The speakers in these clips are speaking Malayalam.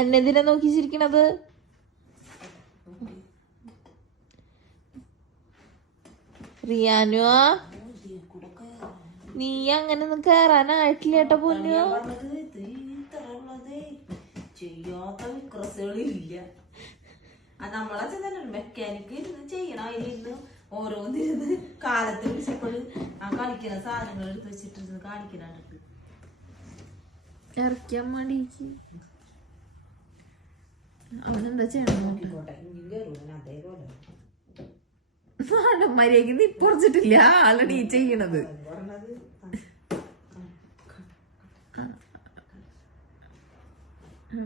എന്നെന്തിനാ നോക്കി ചിരിക്കണത്? റിയാനുവാ, നീ അങ്ങനെ ഒന്നും കേറാനായിട്ടില്ല കേട്ടോ പൊന്നു. ചെയ്യാത്ത വിക്രസുകളില്ല. നമ്മളച്ഛൻ തന്നെ മെക്കാനിക്ക് ഇരുന്ന് ചെയ്യണം. അതിലിരുന്ന് ഓരോന്നിരുന്ന് കാലത്ത് വിളിച്ചപ്പോഴും ആ കളിക്കുന്ന സാധനങ്ങൾ എടുത്ത് വെച്ചിട്ടിരുന്ന് കാണിക്കുന്നുണ്ട്. ഇറക്കിയാൻ വേണ്ടിക്ക് അവനെന്താ ചെയ്യണം? മര്യാദക്ക് നിപ്പൊറച്ചിട്ടില്ല ആളടി ചെയ്യണത്.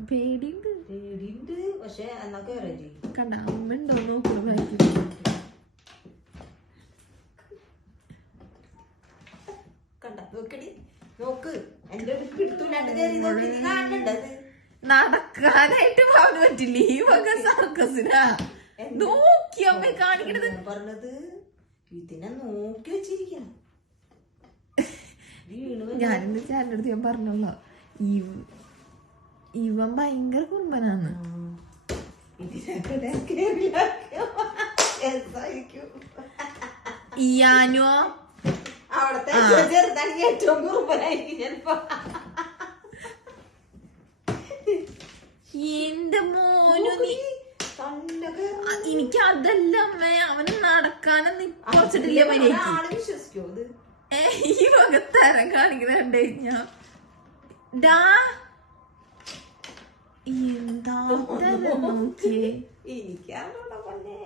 പേടിയുണ്ട് പക്ഷെ എന്നാ കേറി കണ്ട അമ്മ ഉണ്ടോ നോക്കണം. കണ്ട നോക്കടി, നോക്ക് എന്റെ പിടുത്തൂലാണ്ട് കയറി നോക്കി. നീ കാണണ്ടത് നടക്കാനായിട്ട് അവന് പറ്റില്ല. ഈ വക സർക്കസിനാ നോക്കി അമ്മ കാണിക്കണത്. പറഞ്ഞത് ഇതിനെ നോക്കി വെച്ചിരിക്കണം. ഞാനെന്റെ ചേട്ടൻ്റെ അടുത്ത് ഞാൻ പറഞ്ഞല്ലോ, ഇവൻ ഭയങ്കര കുറുമ്പനാണ്. ഇയാനോ അവിടത്തെ ചെറുതാണെങ്കിൽ ഏറ്റവും കുറുമ്പനായിരിക്കും ചിലപ്പോ. എന്റെ മോനു എനിക്ക് അതല്ല അമ്മ, അവന് നടക്കാനൊന്നും കുറച്ചിട്ടില്ല മര്യാദക്ക്. വിശ്വസിക്കോ ഇത്? ഈ വകത്തരം കാണിക്കുന്നുണ്ട് ഞാൻ. എന്താ നോക്കിയേ എനിക്കാണോ പൊന്നെ.